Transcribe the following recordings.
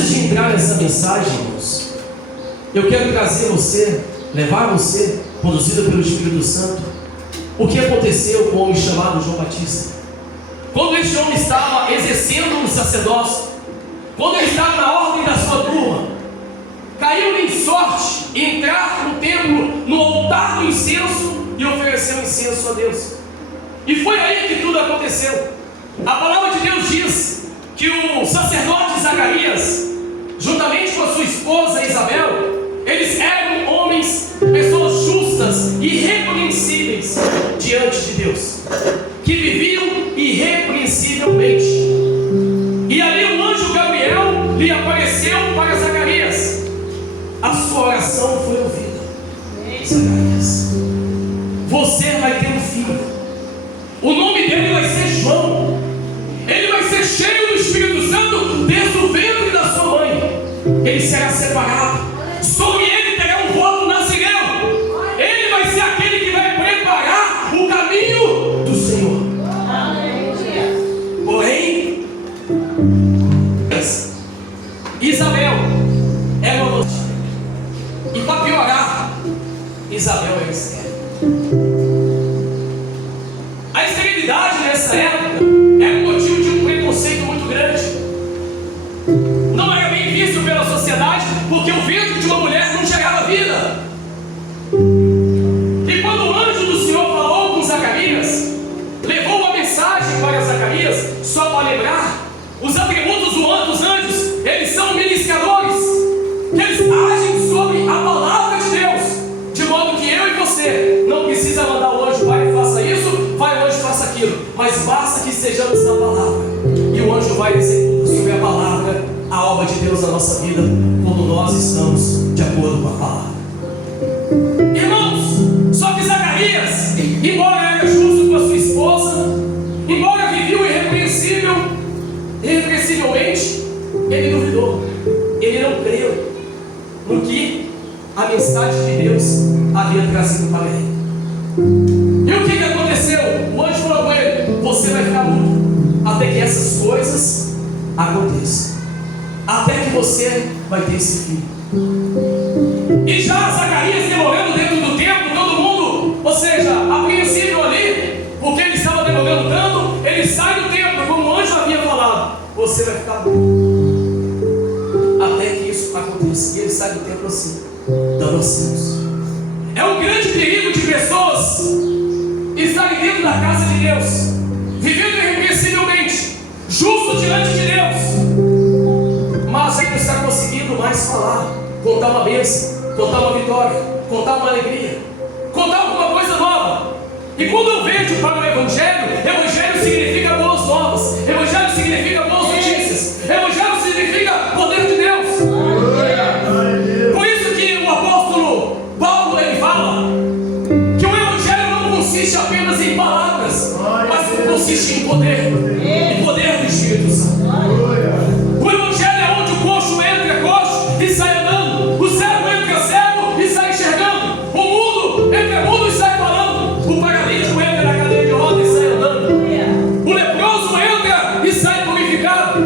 antes de entrar nessa mensagem, irmãos, eu quero trazer você, levar você, conduzido pelo Espírito Santo, o que aconteceu com o homem chamado João Batista. Quando este homem estava exercendo o sacerdócio, quando ele estava na ordem da sua turma, caiu-lhe em sorte entrar no templo, no altar do incenso, e oferecer um incenso a Deus. E foi aí que tudo aconteceu. A palavra de Deus diz que o sacerdote Zacarias, juntamente com a sua esposa Isabel, eles eram homens, pessoas justas, irrepreensíveis diante de Deus, que viviam irrepreensivelmente. E ali o anjo Gabriel lhe apareceu para Zacarias. A sua oração foi ouvida. Zacarias, você vai ter um filho. O nome dele vai ser João. Ele vai ser cheio do Espírito Santo desde o ventre da sua mãe. Ele será separado. Sobre ele terá um voto nazireu. Ele vai ser aquele que vai preparar o caminho do Senhor. Porém, Isabel é uma noite. E para piorar, Isabel é estéril. A esterilidade nessa época era motivo de um preconceito muito grande. Não era bem visto pela sociedade, porque o ventre de uma mulher não gerava vida. E quando o anjo do Senhor falou com Zacarias, levou uma mensagem para Zacarias, só para lembrar, os atributos dos anjos, eles são ministradores, que eles agem sobre a palavra de Deus, de modo que eu e você não precisa mandar o anjo, vai e faça isso, vai o anjo faça aquilo, mas basta que estejamos na palavra, e o anjo vai executar sobre a palavra a obra de Deus na nossa vida, quando nós estamos de acordo com a palavra. Irmãos, só que Zacarias, embora era justo com a sua esposa, embora vivia irrepreensivelmente, ele duvidou, ele não creu no que a mensagem de Deus havia trazido para ele. E o que aconteceu? O anjo falou com ele: você vai ficar mudo até que essas coisas aconteçam, até que você vai ter esse filho. E já Zacarias demorando dentro do templo, todo mundo, ou seja, apreensível ali, porque ele estava demorando tanto, ele sai do templo, como o anjo havia falado: você vai ficar mudo até que isso aconteça. E ele sai do templo assim, dando os céus. É um grande perigo de pessoas estarem dentro da casa de Deus, vivendo irrepreensivelmente, justo diante de Deus, mas ele não está conseguindo mais falar, contar uma bênção, contar uma vitória, contar uma alegria, contar alguma coisa nova. E quando eu vejo para o Evangelho significa boas novas, Evangelho significa boas notícias, Evangelho significa poder de Deus. Por isso que o apóstolo Paulo, ele fala que o Evangelho não consiste apenas em palavras, mas consiste em poder, em poder do Espírito Santo. O Evangelho é onde o coxo entra coxo e sai andando, o cego entra cego e sai enxergando, o mudo entra mudo e sai falando, o paralítico entra na cadeira de rodas e sai andando, o leproso entra e sai purificado.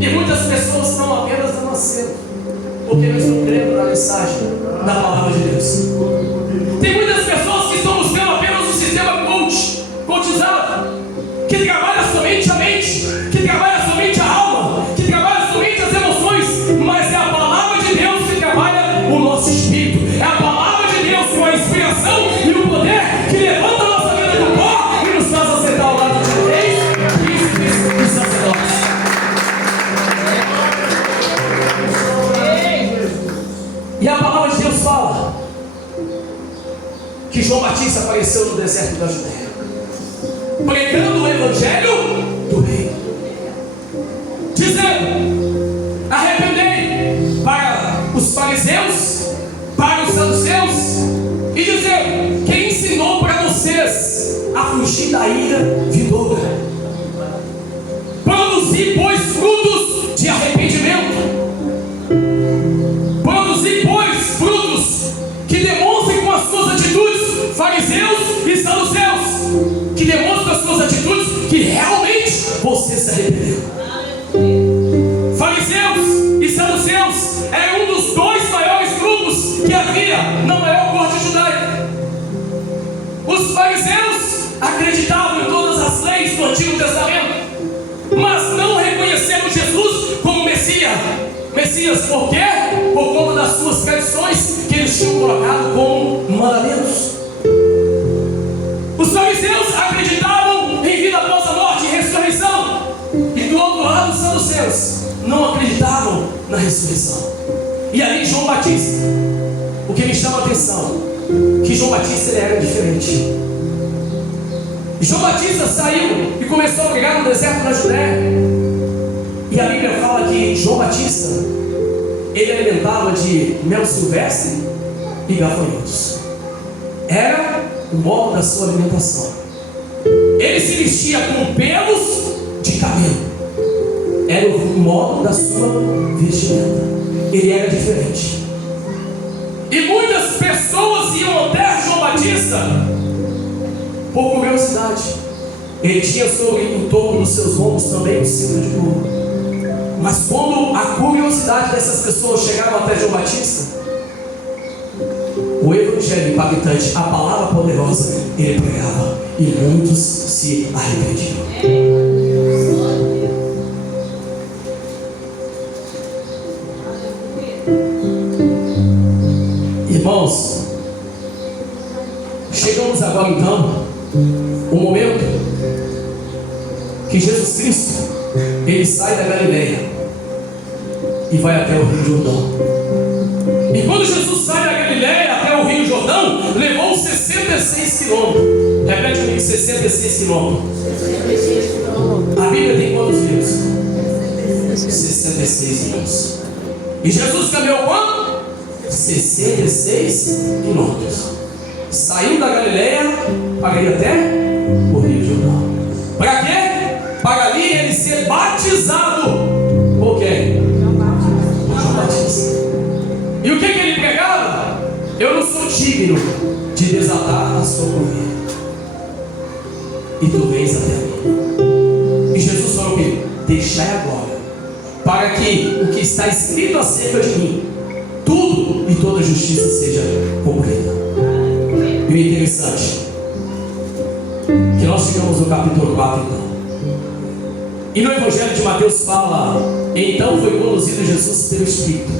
E muitas pessoas estão apenas dando aceno, porque não estão crendo na mensagem da palavra de Deus. Tem muitas pessoas que estão buscando apenas um sistema coachizado, que trabalha somente a mente, que trabalha somente a alma, que trabalha somente as emoções, mas é a palavra de Deus que trabalha o nosso espírito, é a palavra de Deus com a inspiração e o poder que levanta a nossa vida do pó e nos faz acertar ao lado de reis, príncipes e sacerdotes. E a palavra de Deus fala que João Batista apareceu no deserto da Judéia, pregando o Evangelho do Reino, dizendo: arrependei, para os fariseus, para os saduceus, e dizendo: quem ensinou para vocês a fugir da ira vindoura? Produzir, pois, frutos de arrependimento. Produzir, pois, frutos que demonstrem com as suas atitudes, fariseus e saduceus, que demonstrem com as suas atitudes que realmente você se arrependeu. Fariseus Testamento, mas não reconhecemos Jesus como Messias. Messias por quê? Por conta das suas tradições que eles tinham colocado como mandamentos. Os fariseus acreditavam em vida após a morte e ressurreição, e do outro lado os saduceus não acreditavam na ressurreição. E ali João Batista, o que me chama a atenção, que João Batista ele era diferente. João Batista saiu e começou a pregar no deserto da Judéia. E a Bíblia fala que João Batista, ele alimentava de mel silvestre e gafanhotos. Era o modo da sua alimentação. Ele se vestia com pelos de camelo. Era o modo da sua vestimenta. Ele era diferente. E muitas pessoas iam até João Batista por curiosidade. Ele tinha sobre em torno dos seus lombos também um cinto de ouro. Mas quando a curiosidade dessas pessoas chegava até João Batista, o evangelho impactante, a palavra poderosa, ele pregava e muitos se arrependiam. Irmãos, chegamos agora então o momento que Jesus Cristo ele sai da Galileia e vai até o Rio Jordão. E quando Jesus sai da Galileia até o Rio Jordão, levou 66 quilômetros. Repete comigo, 66 quilômetros. A Bíblia tem quantos livros? 66 livros. E Jesus caminhou quanto? 66 quilômetros. Saiu da Galileia para ir até o Rio Jordão. Para quê? Para ali ele ser batizado. Por quê? Por João Batista. E o que ele pregava? Eu não sou digno de desatar a sua corrida, e tu vens até mim. E Jesus falou que deixai agora, para que o que está escrito acerca de mim, tudo e toda justiça seja cumprida. E o interessante, que nós chegamos no capítulo 4 então. E no Evangelho de Mateus fala: então foi conduzido Jesus pelo Espírito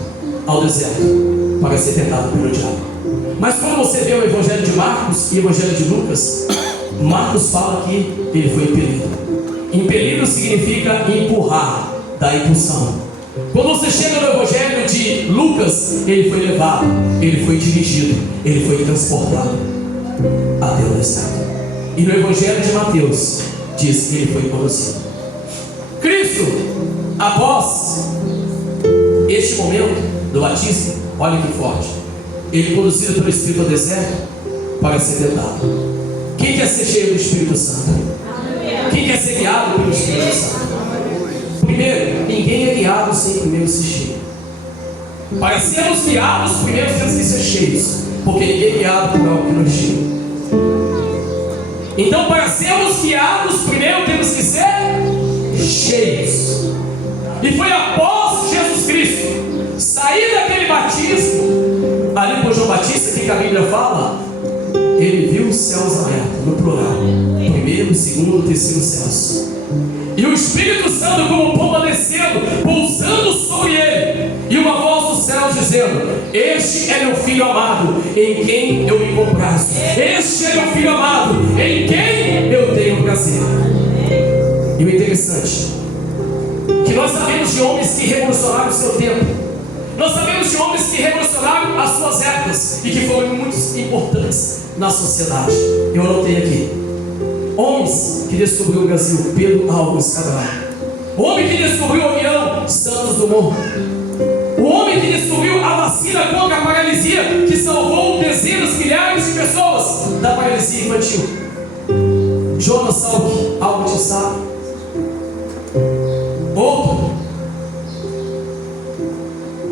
ao deserto para ser tentado pelo diabo. Mas quando você vê o Evangelho de Marcos e o Evangelho de Lucas, Marcos fala que ele foi impelido. Impelido significa empurrar, dar impulsão. Quando você chega no Evangelho de Lucas, ele foi levado, ele foi dirigido, ele foi transportado até o deserto. E no Evangelho de Mateus diz que ele foi conduzido. Cristo, após este momento do batismo, olha que forte, ele conduzido pelo Espírito ao deserto para ser tentado. Quem quer ser cheio do Espírito Santo? Quem quer ser guiado pelo Espírito Santo? Primeiro, ninguém é guiado sem primeiro ser cheio. Para sermos guiados, primeiro temos que ser cheios, porque ninguém é guiado por algo que não é cheio. Então, para sermos guiados, primeiro temos que ser cheios. E foi após Jesus Cristo sair daquele batismo, ali por João Batista, que a Bíblia fala, ele viu os céus abertos, no plural, primeiro, segundo, terceiro céus, e o Espírito Santo como pomba descendo, pousando sobre ele, e uma voz dos céus dizendo: este é meu filho amado, em quem eu me comprazo. Este é meu filho amado, em quem eu tenho prazer. E o interessante, que nós sabemos de homens que revolucionaram o seu tempo, nós sabemos de homens que revolucionaram as suas épocas e que foram muito importantes na sociedade. Eu anotei aqui: homens que descobriu o Brasil, Pedro Álvares Cabral. O homem que descobriu o avião, Santos Dumont. O homem que descobriu a vacina contra a paralisia, que salvou dezenas, milhares de pessoas da paralisia infantil, Jonas Salk, Albert Sá. Outro,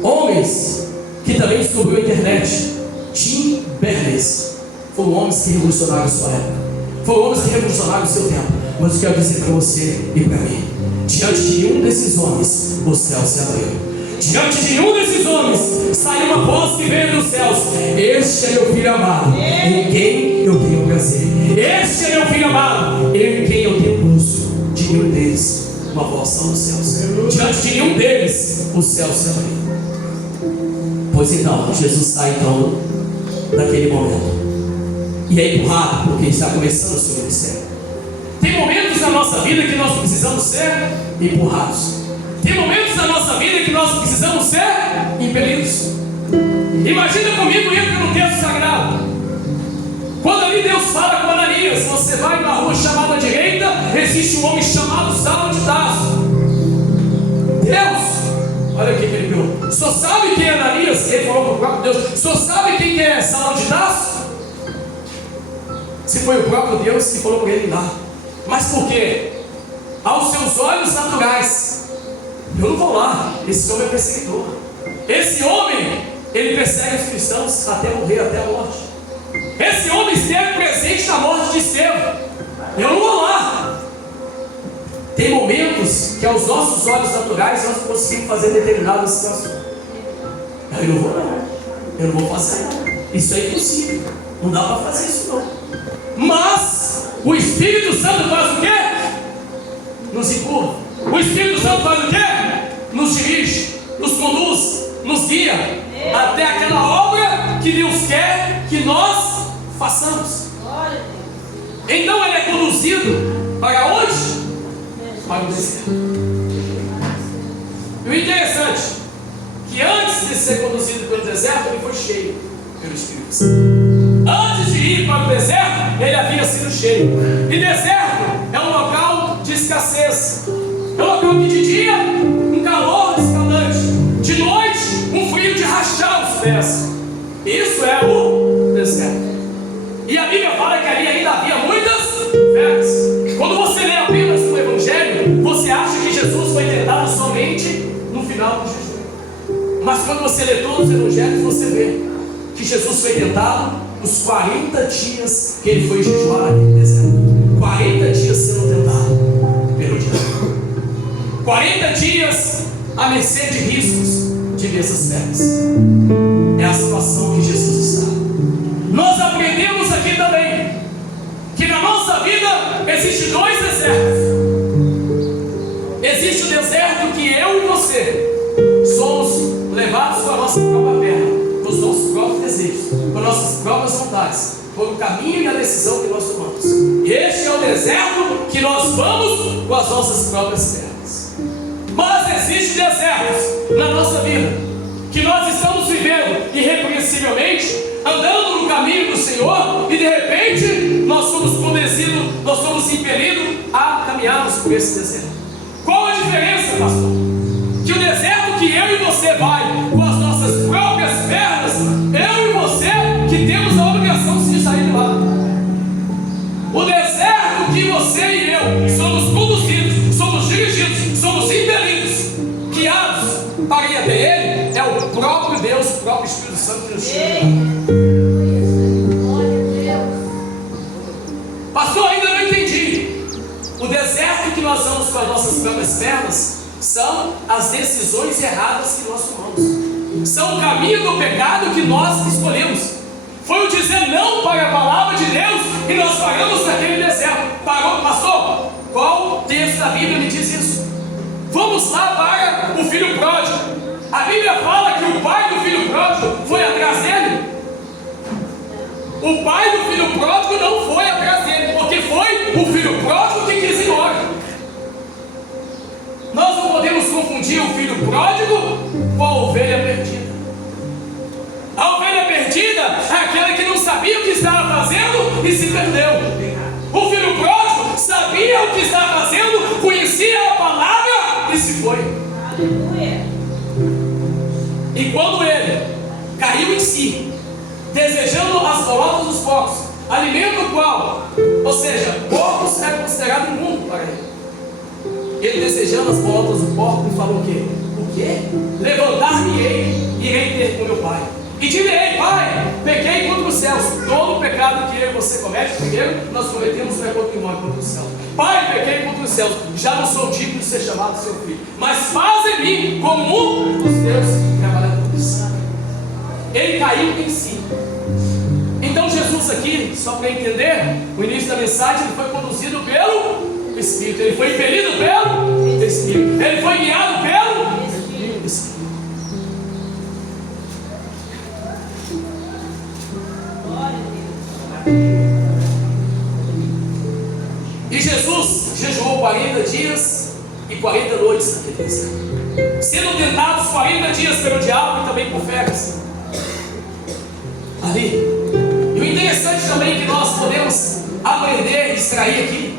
homens que também descobriu a internet, Tim Berners-Lee. Foram homens que revolucionaram a sua época, foram homens que revolucionaram o seu tempo. Mas eu quero dizer para você e para mim, diante de um desses homens, o céu se abriu. Diante de um desses homens, saiu uma voz que veio dos céus: este é meu filho amado, em quem eu tenho prazer. Este é meu filho amado, em quem eu tenho gozo de de nenhum deles uma voz saiu dos céus. Diante de nenhum deles o céu se abriu. Pois então, Jesus sai então naquele momento e é empurrado porque está começando o seu ministério. Tem momentos na nossa vida que nós precisamos ser empurrados. Tem momentos na nossa vida que nós precisamos ser impelidos. Imagina comigo, entra no texto sagrado. Quando ali Deus fala com Ananias, você vai na rua chamada à direita, existe um homem chamado Saulo de Tarso. Deus, olha o que ele viu. Só sabe quem é Ananias? Ele falou para o próprio Deus. Só sabe quem é Saulo de Tarso? Se foi o próprio Deus que falou para ele lá. Mas por quê? Aos seus olhos naturais, eu não vou lá. Esse homem é perseguidor. Esse homem, ele persegue os cristãos até morrer, até a morte. Esse homem esteve presente na morte de Estevão. Eu não vou lá. Tem momentos que aos nossos olhos naturais nós não conseguimos fazer determinadas situações. Eu não vou não. Eu não vou fazer não. Isso é impossível. Não dá para fazer isso não. Mas o Espírito Santo faz o quê? Nos empurra. O Espírito Santo faz o quê? Nos dirige, nos conduz, nos guia até aquela obra que Deus quer que nós façamos. Então ele é conduzido para onde? Para o deserto. E o interessante que antes de ser conduzido pelo deserto, ele foi cheio pelo Espírito Santo. Antes de ir para o deserto, ele havia sido cheio. E deserto é um local de escassez. É um local que de dia um calor escaldante, de noite um frio de rachar os pés. Isso é o deserto. E a Bíblia fala que ali ainda havia muitas feras. Quando você lê apenas o Evangelho, você acha que Jesus foi tentado somente no final do jejum. Mas quando você lê todos os Evangelhos, você vê que Jesus foi tentado os 40 dias que ele foi jejuar naquele deserto. 40 dias sendo tentado pelo diabo. 40 dias à mercê de riscos de diversas feras. É a situação que Jesus está. Nós aprendemos aqui também que na nossa vida existem dois desertos. Existe o deserto que eu e você somos levados com a nossa própria perna, com os nossos próprios desejos, com nossas próprias vontades, por o caminho e a decisão que nós tomamos. Este é o deserto que nós vamos com as nossas próprias pernas. Mas existem desertos na nossa vida que nós estamos vivendo irrepreensivelmente, andando no caminho do Senhor, e de repente nós somos conduzidos, nós somos impelidos a caminharmos por esse deserto. Qual a diferença, pastor? Que o deserto que eu e você vai com as nossas próprias pernas, eu e você que temos a obrigação de sair de lá. O deserto que você e eu somos conduzidos, somos dirigidos, somos impelidos, guiados para ir até Ele, é o próprio Deus, o próprio Espírito Santo que nos chama. Pastor, ainda não entendi. O deserto que nós vamos com as nossas próprias pernas são as decisões erradas que nós tomamos. São o caminho do pecado que nós escolhemos. Foi o dizer não para a palavra de Deus e nós paramos naquele deserto. Parou, pastor? Qual texto da Bíblia me diz isso? Vamos lá para o filho pródigo. A Bíblia fala que o pai do filho pródigo foi atrás dele. O pai do filho pródigo não foi atrás dele, porque foi o filho pródigo que quis ir embora. Nós não podemos confundir o filho pródigo com a ovelha perdida. A ovelha perdida é aquela que não sabia o que estava fazendo e se perdeu. O filho pródigo sabia o que estava fazendo, conhecia a palavra e se foi. Aleluia. E quando ele caiu em si, desejando as bolotas dos porcos, alimento o qual, ou seja, porcos era considerado imundo para ele. Ele desejando as bolotas do porco, ele falou o quê? O quê? Levantar-me-ei e irei ter com meu pai. E direi, pai, pequei contra os céus. Todo pecado que eu e você comete, primeiro nós cometemos não é contra o irmão, é contra os céus. Pai, pequei contra os céus, já não sou digno de ser chamado seu filho, mas faz em mim como um dos teus trabalhadores. Ele caiu em si. Então Jesus aqui, só para entender, o início da mensagem, ele foi conduzido pelo Espírito. Ele foi impelido pelo Espírito. Ele foi guiado pelo Espírito. E Jesus jejuou 40 dias e 40 noites naquele deserto, sendo tentados 40 dias pelo diabo e também por feras. Ali. E o interessante também é que nós podemos aprender e extrair aqui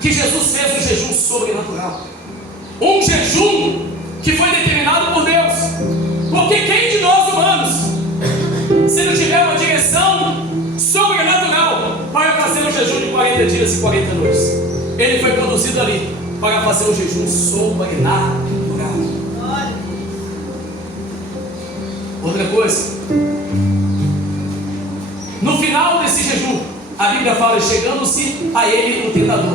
que Jesus fez um jejum sobrenatural, um jejum que foi determinado por Deus. Porque quem de nós humanos, se não tiver uma direção sobrenatural para fazer um jejum de 40 dias e 40 noites, ele foi produzido ali para fazer um jejum sobrenatural. Outra coisa, no final desse jejum, a Bíblia fala, chegando-se a ele o tentador.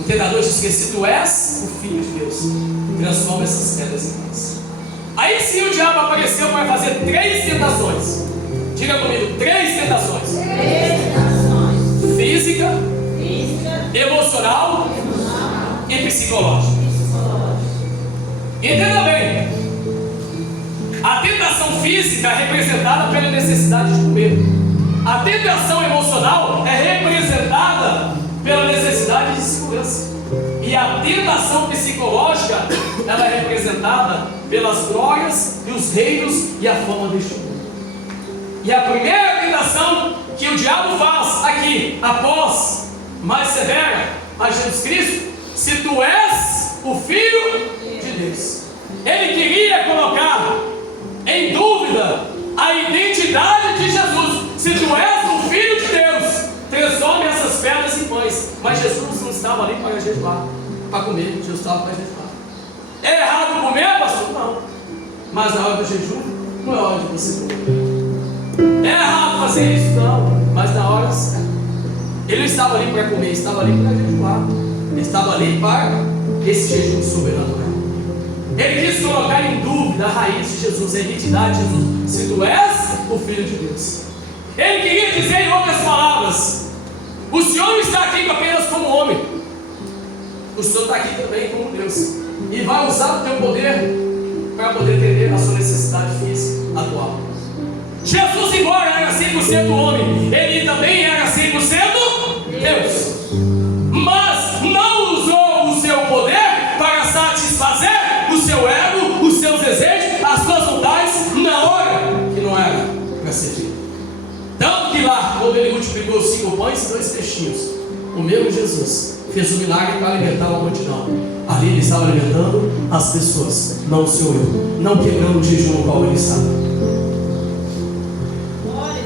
O tentador diz que se tu és o Filho de Deus, transforma essas pedras em pães. Aí sim o diabo apareceu para fazer 3 tentações. Diga comigo, 3 tentações. Física, emocional e psicológica. Entenda bem. A tentação física é representada pela necessidade de comer. A tentação emocional é representada pela necessidade de segurança. E a tentação psicológica, ela é representada pelas glórias e os reinos e a fama deste mundo. E a primeira tentação que o diabo faz aqui, após mais severa a Jesus Cristo, se tu és o Filho de Deus, ele queria colocar em dúvida a identidade de Jesus. Se tu és o Filho de Deus, transforme essas pedras em pães. Mas Jesus não estava ali para jejuar, para comer. Jesus estava para jejuar. É errado comer, pastor? Não. Mas na hora do jejum, não é hora de você comer. É errado fazer isso? Não. Mas na hora, ele não estava ali para comer, estava ali para jejuar. Ele estava ali para esse jejum sobrenatural. Ele quis colocar em dúvida a raiz de Jesus, a identidade de Jesus. Se tu és o Filho de Deus. Ele queria dizer em outras palavras: o Senhor não está aqui apenas como homem, o Senhor está aqui também como Deus, e vai usar o teu poder para poder atender a sua necessidade física atual. Jesus, embora era 100% homem, ele também era 100% Deus, mas não usou o seu poder para satisfazer o seu ego, os seus desejos, as suas vontades na hora que não era para ser feito. Tanto que lá, quando ele multiplicou 5 pães e 2 peixinhos, o mesmo Jesus fez um milagre para alimentar uma multidão. Ali ele estava alimentando as pessoas, não o seu eu, não quebrando o jejum no qual ele estava.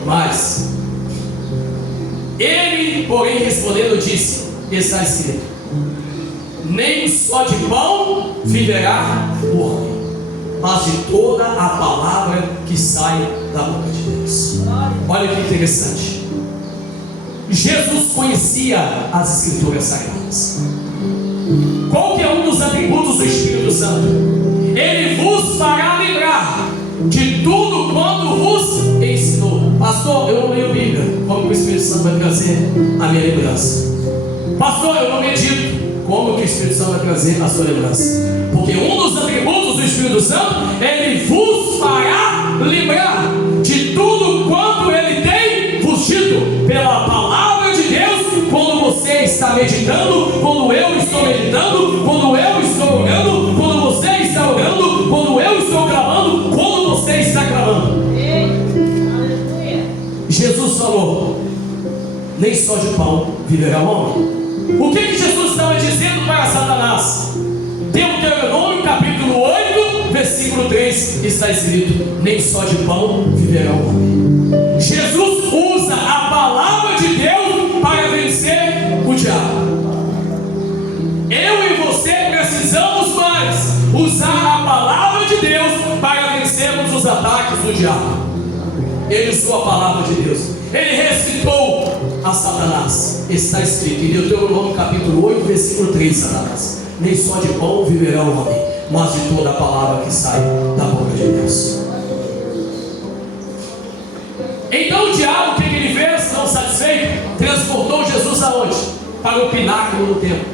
Mas ele, porém, respondendo, disse: está escrito, nem só de pão viverá o homem, mas de toda a palavra que sai da boca de Deus. Olha que interessante. Jesus conhecia as Escrituras Sagradas. Qual que é um dos atributos do Espírito Santo? Ele vos fará lembrar de tudo quanto vos ensinou. Pastor, eu não leio a Bíblia. Como que o Espírito Santo vai trazer a minha lembrança? Pastor, eu não medito. Como que o Espírito Santo vai trazer a sua lembrança? Porque um dos atributos do Espírito Santo, ele vos fará lembrar de tudo quanto ele tem vos dito pela palavra de Deus. Quando você está meditando, quando eu estou meditando, quando eu estou orando, quando você está orando, quando eu estou clamando, quando você está clamando. Jesus falou: nem só de pão viverá o homem. O que Jesus estava dizendo para Satanás? Deuteronômio capítulo 8, versículo 3, está escrito: nem só de pão viverá o homem. Jesus usa a palavra de Deus para vencer o diabo. Eu e você precisamos mais usar a palavra de Deus para vencermos os ataques do diabo. Ele usou a palavra de Deus. Ele recitou a Satanás. Está escrito em Deuteronômio capítulo 8, versículo 3, Satanás: nem só de pão viverá o homem, mas de toda a palavra que sai da boca de Deus. Então o diabo, o que ele fez? Não satisfeito, transportou Jesus para o pináculo do templo.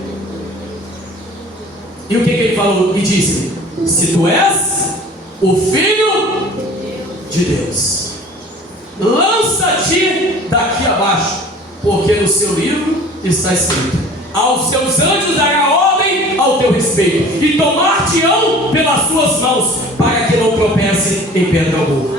E o que ele falou? E disse: se tu és o Filho de Deus, lança-te daqui abaixo, porque no seu livro está escrito: aos seus anjos dará ordem ao teu respeito, e tomar-te-ão pelas suas mãos, para que não tropece em pedra alguma.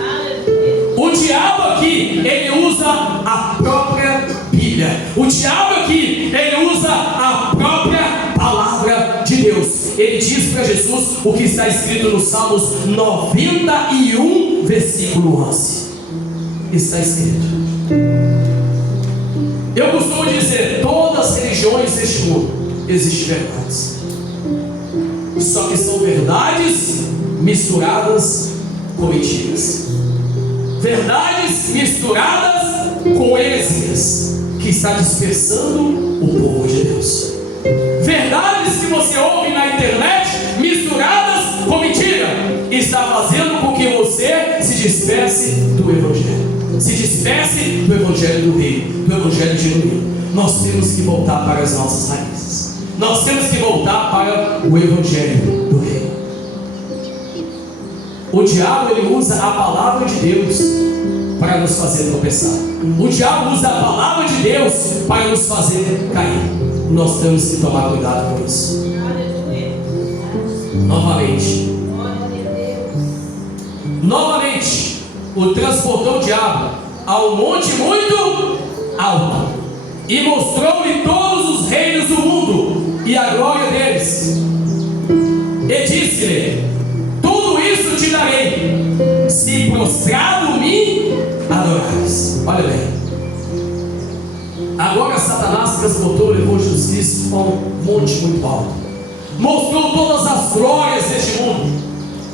O diabo aqui, ele usa a própria Bíblia. O diabo aqui, ele usa a própria palavra de Deus. Ele diz para Jesus o que está escrito no Salmos 91, versículo 11. Está escrito. Eu costumo dizer, todas as religiões deste mundo existem verdades, só que são verdades misturadas com mentiras, verdades misturadas com heresias, que está dispersando o povo de Deus. Verdades que você ouve na internet misturadas com mentira, está fazendo com que você se disperse do Evangelho, se disperse do Evangelho do Rei, do Evangelho genuíno. Nós temos que voltar para as nossas raízes. Nós temos que voltar para o Evangelho do Rei. O diabo, ele usa a palavra de Deus para nos fazer tropeçar. O diabo usa a palavra de Deus para nos fazer cair. Nós temos que tomar cuidado com isso. Novamente, o transportou o diabo a um monte muito alto e mostrou-lhe todos os reinos do mundo e a glória deles. E disse-lhe: tudo isso te darei, se prostrado me adorares. Olha bem. Agora Satanás transportou, levou Jesus Cristo a um monte muito alto, mostrou todas as glórias deste mundo,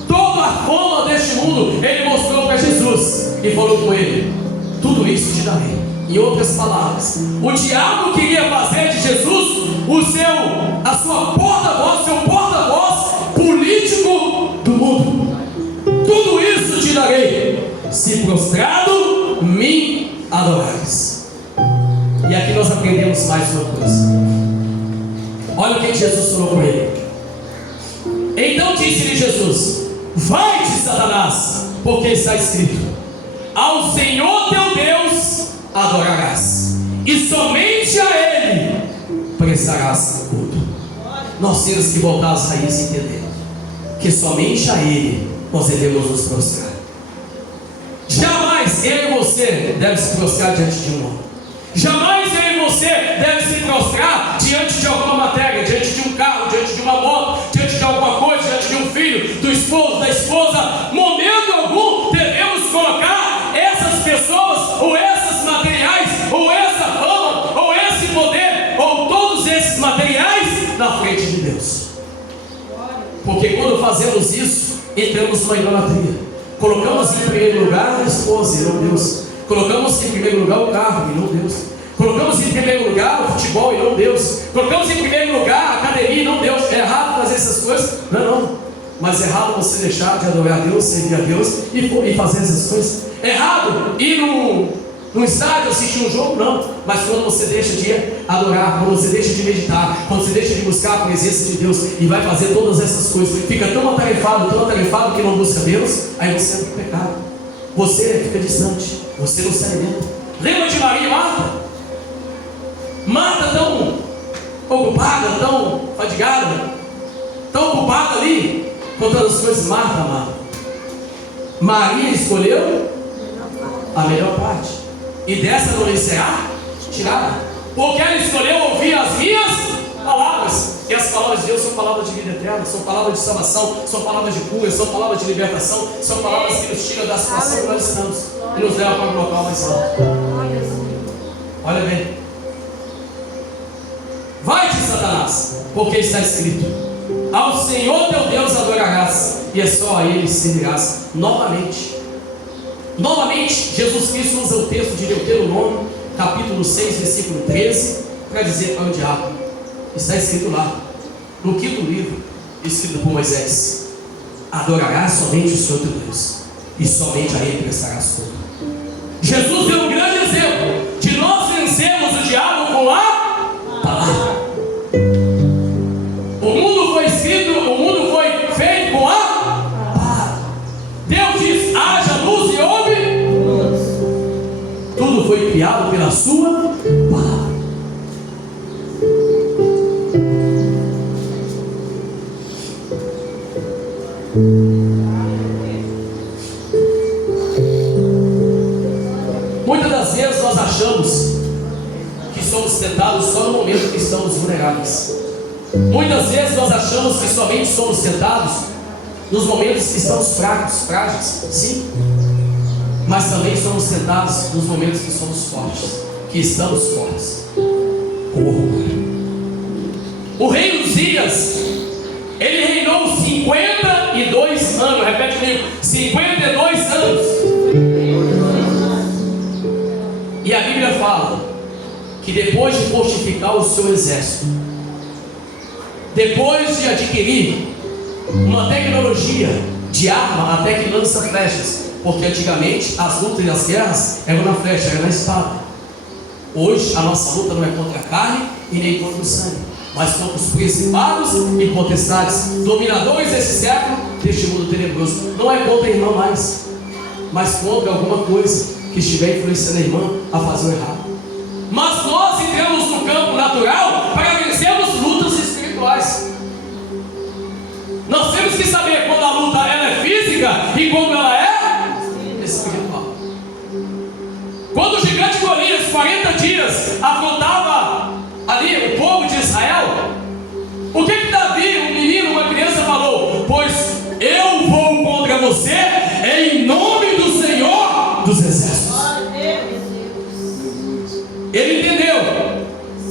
toda a fama deste mundo. Ele mostrou para Jesus e falou com ele: tudo isso te darei. Em outras palavras, o diabo queria fazer de Jesus a sua porta-voz, seu porta-voz político do mundo. Tudo isso te darei, se prostrado me adorares. E aqui nós aprendemos mais uma coisa. Olha o que Jesus falou com ele. Então disse-lhe Jesus: vai-te, Satanás, porque está escrito: ao Senhor teu Deus adorarás, e somente a Ele prestarás culto. Nós temos que voltar às raízes e entender que somente a Ele nós devemos nos prostrar. Jamais eu e você deve se prostrar diante de um homem. Jamais eu e você deve se prostrar diante de alguma matéria, diante de um carro, diante de uma moto, diante de alguma coisa, diante de um filho, do esposo, da esposa. Momento algum devemos colocar essas pessoas, ou essas materiais, ou essa fama, ou esse poder, ou todos esses materiais na frente de Deus. Porque quando fazemos isso, entramos numa idolatria. Colocamos em primeiro lugar a esposa e não Deus. Colocamos em primeiro lugar o carro e não Deus. Colocamos em primeiro lugar o futebol e não Deus. Colocamos em primeiro lugar a academia e não Deus. É errado fazer essas coisas? Não. Mas é errado você deixar de adorar a Deus, servir a Deus e fazer essas coisas. É errado ir num estádio assistir um jogo? Não. Mas quando você deixa de adorar, quando você deixa de meditar, quando você deixa de buscar a presença de Deus e vai fazer todas essas coisas, fica tão atarefado que não busca Deus, aí você entra no pecado. Você fica distante, você não se alimenta. Lembra de Maria e Marta? Marta tão ocupada, tão fadigada, tão ocupada ali com todas as coisas. Marta. Maria escolheu a melhor parte, e dessa não lhe será tirada, porque ela escolheu ouvir as minhas palavras. E as palavras de Deus são palavras de vida eterna, são palavras de salvação, são palavras de cura, são palavras de libertação, são palavras que nos tiram da situação que nós estamos e nos levam para um local mais alto. Olha bem. Vai-te, Satanás, porque está escrito: ao Senhor teu Deus adorarás, e é só a Ele servirás. Novamente, Jesus Cristo usa o texto de Deuteronômio, capítulo 6, versículo 13, para dizer para o diabo: está escrito lá, no quinto livro, escrito por Moisés: adorarás somente o Senhor teu Deus, e somente a Ele prestarás culto. Jesus deu um grande exemplo de nós vencermos o diabo com a palavra. pela sua palavra. Muitas das vezes nós achamos que somos tentados só no momento que estamos vulneráveis. Muitas vezes nós achamos que somente somos tentados nos momentos que estamos fracos, frágeis, sim. Mas também somos tentados nos momentos que somos fortes, que estamos fortes. O rei Uzias, ele reinou 52 anos. Repete comigo: 52 anos. E a Bíblia fala que depois de fortificar o seu exército, depois de adquirir uma tecnologia de arma até que lança flechas, porque antigamente as lutas e as guerras eram na flecha, era na espada. Hoje a nossa luta não é contra a carne e nem contra o sangue, mas contra os principados e potestades, dominadores desse século, deste mundo tenebroso. Não é contra a irmã mais, mas contra alguma coisa que estiver influenciando a irmã a fazer o errado. Mas nós entramos no campo natural para vencermos lutas espirituais. Nós temos que saber quando a luta ela é física e quando ela é espiritual. Quando o gigante Golias, 40 dias, afrontava ali o povo de Israel, o que Davi, um menino, uma criança, falou? Pois eu vou contra você em nome do Senhor dos Exércitos. Ele entendeu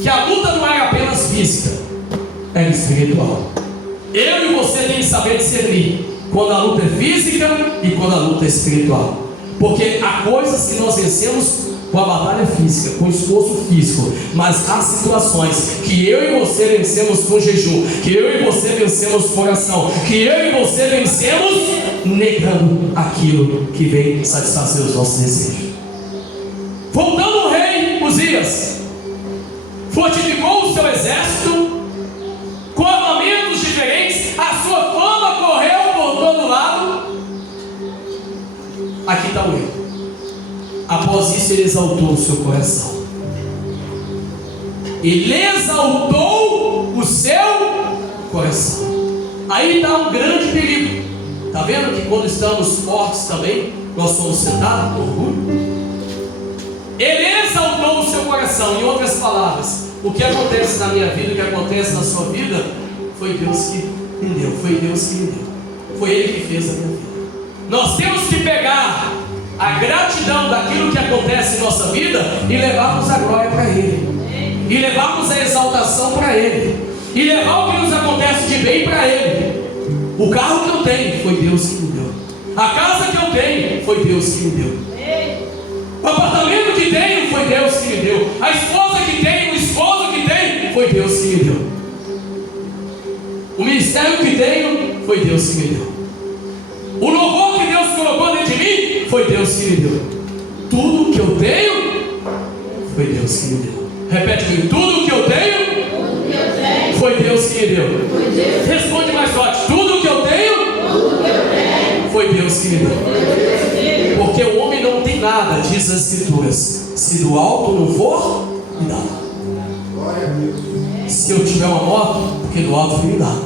que a luta não era apenas física, era espiritual. Eu e você tem que saber discernir quando a luta é física e quando a luta é espiritual. Porque há coisas que nós vencemos com a batalha física, com o esforço físico, mas há situações que eu e você vencemos com jejum, que eu e você vencemos com oração, que eu e você vencemos negando aquilo que vem satisfazer os nossos desejos. Voltando ao rei Uzias, fortificou o seu exército com armamentos diferentes, a sua fama correu por todo lado. Aqui está o erro. Após isso ele exaltou o seu coração. Ele exaltou o seu coração. Aí está um grande perigo. Está vendo que quando estamos fortes também, nós somos sentados com orgulho? Ele exaltou o seu coração. Em outras palavras, o que acontece na minha vida, o que acontece na sua vida, foi Deus que me deu, foi Deus que me deu, foi Ele que fez a minha vida. Nós temos que pegar a gratidão daquilo que acontece em nossa vida e levarmos a glória para Ele, e levarmos a exaltação para Ele, e levar o que nos acontece de bem para Ele. O carro que eu tenho foi Deus que me deu, a casa que eu tenho foi Deus que me deu, o apartamento que tenho foi Deus que me deu, a esposa que tenho, o esposo que tenho foi Deus que me deu, o ministério que tenho foi Deus que me deu, o louvor que Deus colocou dentro de mim foi Deus que me deu. Tudo que eu tenho foi Deus que me deu. Repete comigo: tudo que eu tenho foi Deus que me deu. Responde mais forte: tudo que eu tenho foi Deus que me deu. Porque o homem não tem nada, diz as Escrituras, se do alto não for me dá. Se eu tiver uma moto, porque do alto foi me dá.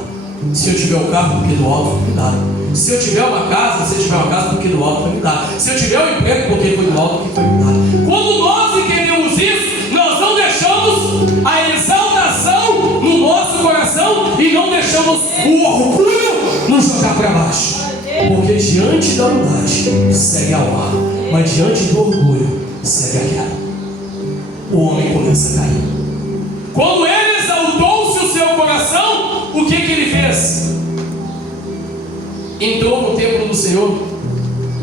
Se eu tiver um carro, porque do alto foi me dá. Se eu tiver uma casa, se eu tiver uma casa, porque do alto foi me dá. Se eu tiver um emprego, porque foi do alto que foi me dá. Quando nós entendemos isso, nós não deixamos a exaltação no nosso coração e não deixamos o orgulho nos jogar para baixo. Porque diante da humildade segue a honra, mas diante do orgulho segue a queda. O homem começa a cair. Quando ele exaltou-se o seu coração, o que ele fez? Entrou no templo do Senhor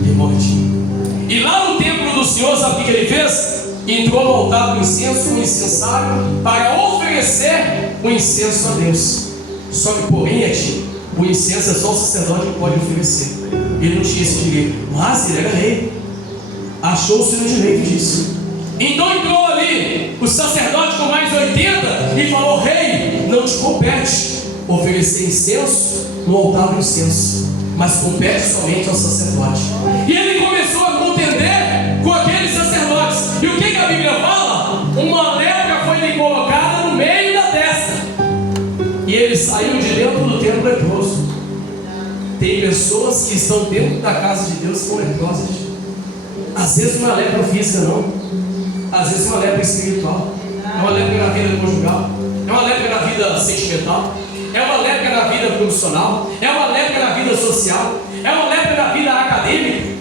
e mortinho. E lá no templo do Senhor, sabe o que ele fez? Entrou no altar do incenso, um incensário, para oferecer o incenso a Deus. Só que, porém, o incenso é só o sacerdote que pode oferecer. Ele não tinha esse direito, mas ele era rei, achou-se no direito disso. Então entrou ali o sacerdote com mais 80 e falou: rei, não te compete oferecer incenso no altar do incenso, mas compete somente ao sacerdote. E ele começou a contender com aqueles sacerdotes. E o que a Bíblia fala? E ele saiu de dentro do templo leproso. Tem pessoas que estão dentro da casa de Deus que são leprosas. Às vezes não é lepra física, não. Às vezes é uma lepra espiritual. É uma lepra na vida conjugal. É uma lepra na vida sentimental. É uma lepra na vida profissional. É uma lepra na vida social. É uma lepra na vida acadêmica.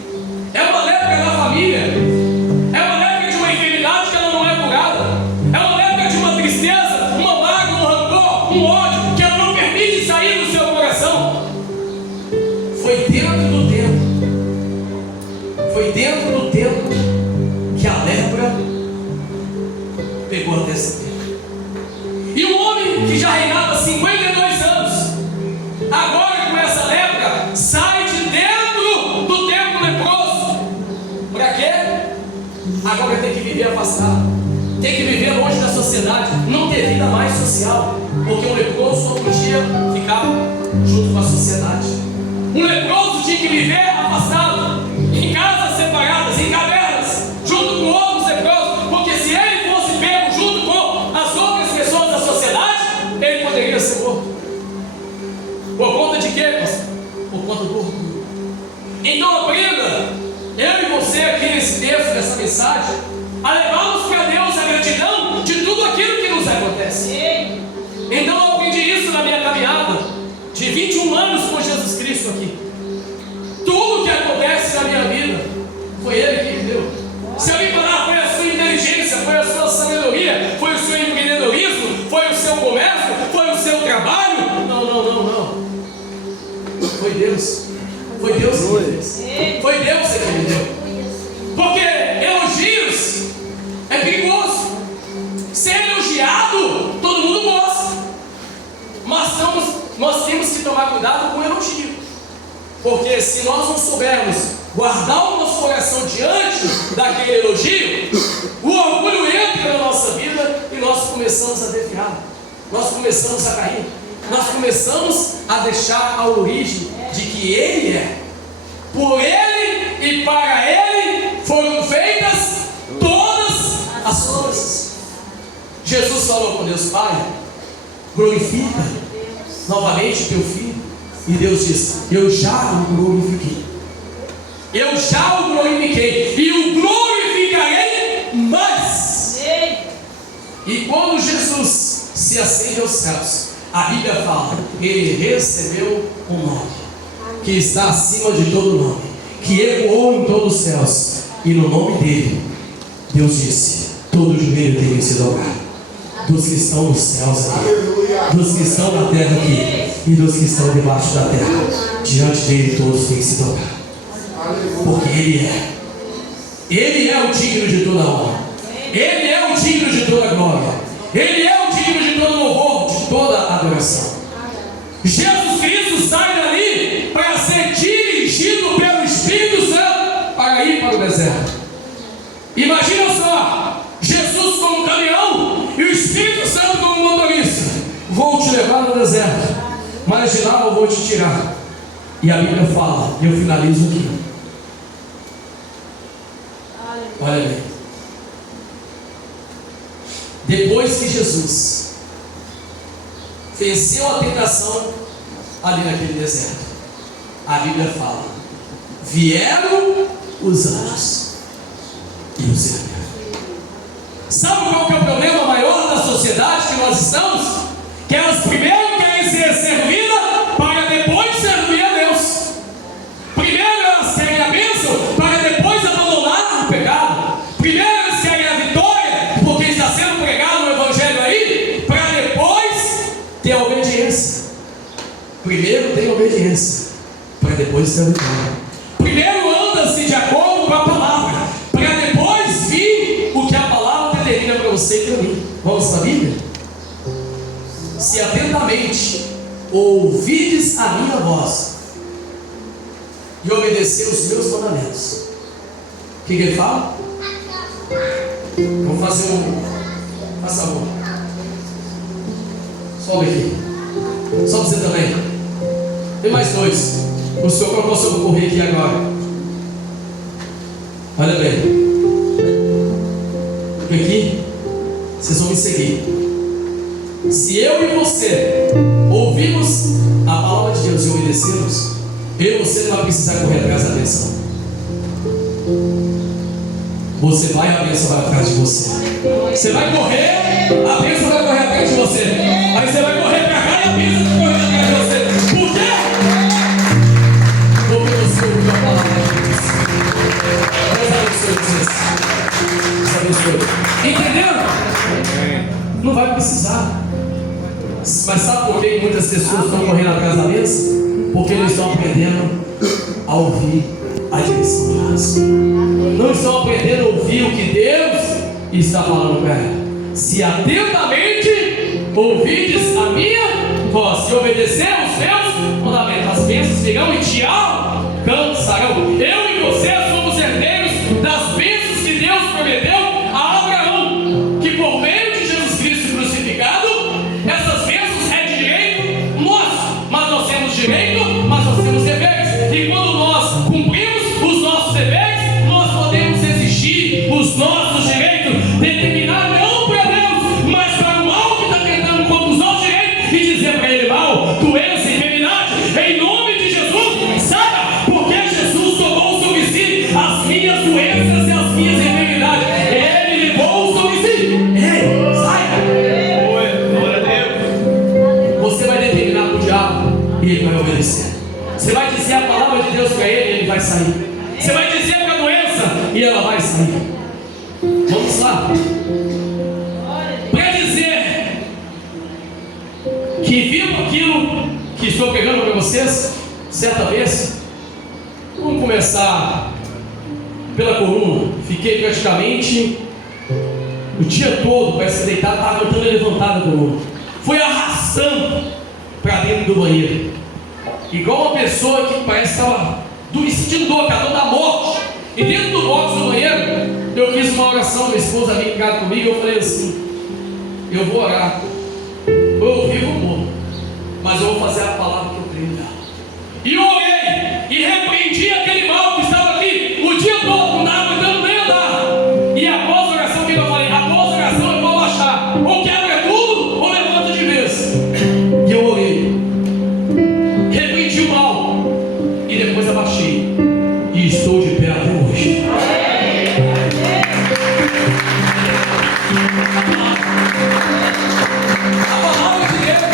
É uma lepra na família. É uma lepra de uma enfermidade que ela não é curada. É uma lepra de uma tristeza, uma mágoa, um rancor, um ódio que ela não permite sair do seu coração. Foi dentro do templo. Foi dentro do templo que a lepra pegou até esse tempo. E um homem que já reinava 52 anos, agora com essa lepra, sai de dentro do templo leproso. Para quê? Agora tem que viver afastado, tem que viver longe da sociedade, não ter vida mais social, porque um leproso só podia ficar junto com a sociedade. Um leproso tinha que viver afastado, em casas separadas, em cavernas, junto com outros leprosos, porque se ele fosse pego junto com as outras pessoas da sociedade, ele poderia ser morto. Por conta de quê, pastor? Por conta do orgulho. Então aprenda, eu e você aqui nesse texto, nessa mensagem, a levarmos para Deus a gratidão de tudo aquilo que nos acontece. Então eu aprendi isso na minha caminhada de 21 anos com Jesus Cristo aqui. Tudo que acontece na minha vida foi Ele que me deu. Se alguém falar, foi a sua inteligência, foi a sua sabedoria, foi o seu empreendedorismo, foi o seu comércio, foi o seu trabalho. Não. Foi Deus. Foi Deus que me fez. Foi Deus que me deu. Porque elogios é perigoso. Ser elogiado, todo mundo gosta. Mas nós temos que tomar cuidado com o elogio. Porque se nós não soubermos guardar o nosso coração diante daquele elogio, o orgulho entra na nossa vida e nós começamos a definhar, nós começamos a cair, nós começamos a deixar a origem de que Ele é. Por Ele e para Ele foram feitas todas as coisas. Jesus falou com Deus Pai: glorifica novamente teu Filho. E Deus diz: eu já o glorifiquei. Eu já o glorifiquei e o glorificarei mais. E quando Jesus se ascende aos céus, a Bíblia fala: ele recebeu um nome que está acima de todo nome, que ecoou em todos os céus, e no nome dele Deus disse: todo joelho tem que se dobrar, dos que estão nos céus aqui, dos que estão na terra aqui e dos que estão debaixo da terra. Diante dele todos têm que se dobrar, porque Ele é o digno de toda honra, Ele é o digno de toda glória, Ele é o digno de todo louvor, de toda adoração. Jesus Cristo sai dali para ser dirigido pelo Espírito Santo para ir para o deserto. Imagina só, Jesus como caminhão e o Espírito Santo como motorista. Vou te levar no deserto, mas de lá eu vou te tirar. E a Bíblia fala, e eu finalizo aqui. Olha bem. Depois que Jesus venceu a tentação ali naquele deserto, a Bíblia fala: vieram os anjos e o serviram. Sabe qual que é o problema maior da sociedade que nós estamos? Que elas primeiro querem ser servidas para depois servir a Deus. Primeiro elas querem a bênção para depois abandonar o pecado. Primeiro elas querem a vitória porque está sendo pregado o Evangelho aí, para depois ter a obediência. Primeiro tem a obediência para depois ter a vitória. Primeiro anda-se de acordo com a palavra para depois vir o que a palavra determina para você e para mim. Vamos para a Bíblia? Se atentamente ouvides a minha voz e obedecer os meus mandamentos. O que ele fala? Vamos fazer faça amor. Sobe aqui. Sobe você também. Tem mais dois. O senhor colocou sobre o correio aqui agora. Olha bem. Porque aqui vocês vão me seguir. Se eu e você obedecermos, eu e você não vai precisar correr atrás da bênção. Você vai, a bênção vai atrás de você. Você vai correr, a bênção vai correr atrás de você. Aí você vai correr para cá e a bênção vai correr atrás de você. Por quê? Porque você ouviu a palavra de Deus. Deus abençoe. Entendeu? Não vai precisar. Mas sabe por que muitas pessoas estão correndo atrás da bênção? Porque não estão aprendendo a ouvir a direção de Deus. Não estão aprendendo a ouvir o que Deus está falando para ela. Se atentamente ouvides a minha voz e obedecer os meus mandamentos, as bênçãos virão e te alcançarão. Eu e você somos herdeiros das bênçãos que Deus prometeu a Abraão, que por meio de Jesus Cristo crucificado, essas bênçãos é de direito nosso, mas nós temos direito, mas nós temos deveres. E quando nós cumprimos os nossos deveres, nós podemos exigir os nossos direitos, determinar não para Deus, mas para o mal que está tentando contra os nossos direitos, e dizer para ele: mal, doença, enfermidade, em nome de Jesus, saia, porque Jesus tomou sobre si as minhas doenças e as minhas enfermidades. Ele levou sobre si. Ei, saia. Glória a Deus. Você vai determinar para o diabo e ele vai obedecer. Você vai dizer a palavra de Deus para ele e ele vai sair. Você vai dizer para a doença e ela vai sair. Vamos lá. Para dizer que vivo aquilo que estou pregando para vocês, certa vez, vamos começar pela coluna. Fiquei praticamente o dia todo, parece deitado, estava tentando levantar da coluna. Fui arrastando para dentro do banheiro, igual uma pessoa que parece que estava sentindo dor, a dor da morte. E dentro do box do banheiro, eu fiz uma oração. Minha esposa veio em casa comigo. Eu falei assim: eu vou orar, ou eu vivo ou morro, mas eu vou fazer a palavra que eu creio nela. E eu orei e repreendi aquele mal que estava aqui o dia todo, não estava aguentando nem andar. E após a oração, o que eu falei? Após a oração eu vou baixar, ou quebra tudo ou levanta de vez. E eu orei, repreendi o mal e depois abaixei, e estou de pé até hoje. A palavra de Deus